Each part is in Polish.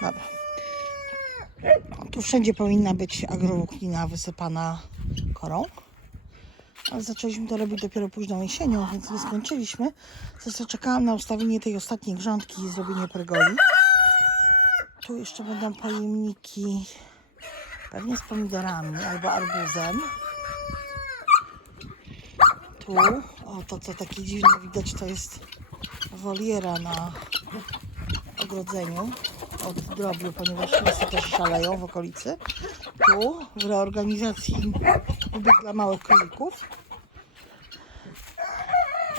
Dobra. Tu wszędzie powinna być agrowłóknina wysypana korą. Ale zaczęliśmy to robić dopiero późną jesienią, więc nie skończyliśmy. Zresztą czekałam na ustawienie tej ostatniej grządki i zrobienie pergoli. Tu jeszcze będą pojemniki pewnie z pomidorami albo arbuzem. Tu, o to co takie dziwne widać, to jest woliera na ogrodzeniu od drobiu, ponieważ lisy też szaleją w okolicy. Tu w reorganizacji ubyt dla małych królików.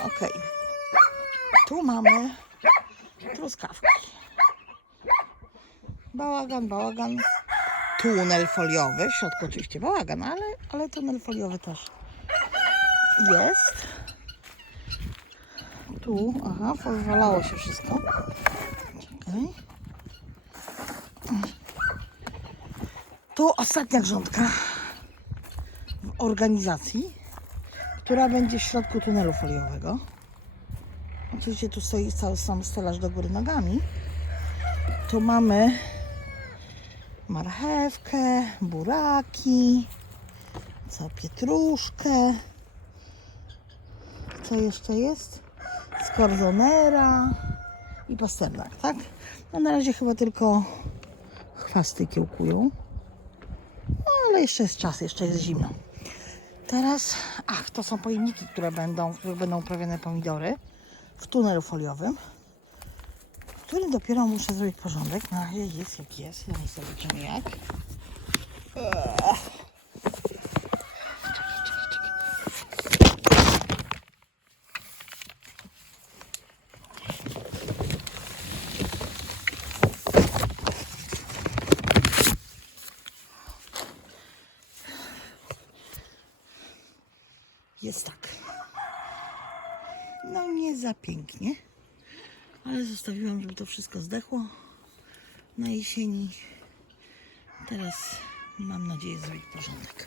Ok. Tu mamy truskawki. Bałagan, bałagan. Tunel foliowy. W środku oczywiście bałagan, ale, ale tunel foliowy też jest. Tu, aha, wywalało się wszystko. Czekaj. Tu ostatnia grządka w organizacji, która będzie w środku tunelu foliowego. Oczywiście tu stoi cały sam stelaż do góry nogami. Tu mamy marchewkę, buraki, co pietruszkę. Co jeszcze jest? Skorzonera i pasternak, tak? No na razie chyba tylko chwasty kiełkują. No, ale jeszcze jest czas, jeszcze jest zimno. Teraz, ach, to są pojemniki, które będą, w których będą uprawiane pomidory w tunelu foliowym, w którym dopiero muszę zrobić porządek. Na razie jest jak jest, ja nie zobaczymy jak. Jest tak. No nie za pięknie, ale zostawiłam, żeby to wszystko zdechło na jesieni. Teraz mam nadzieję zrobić porządek.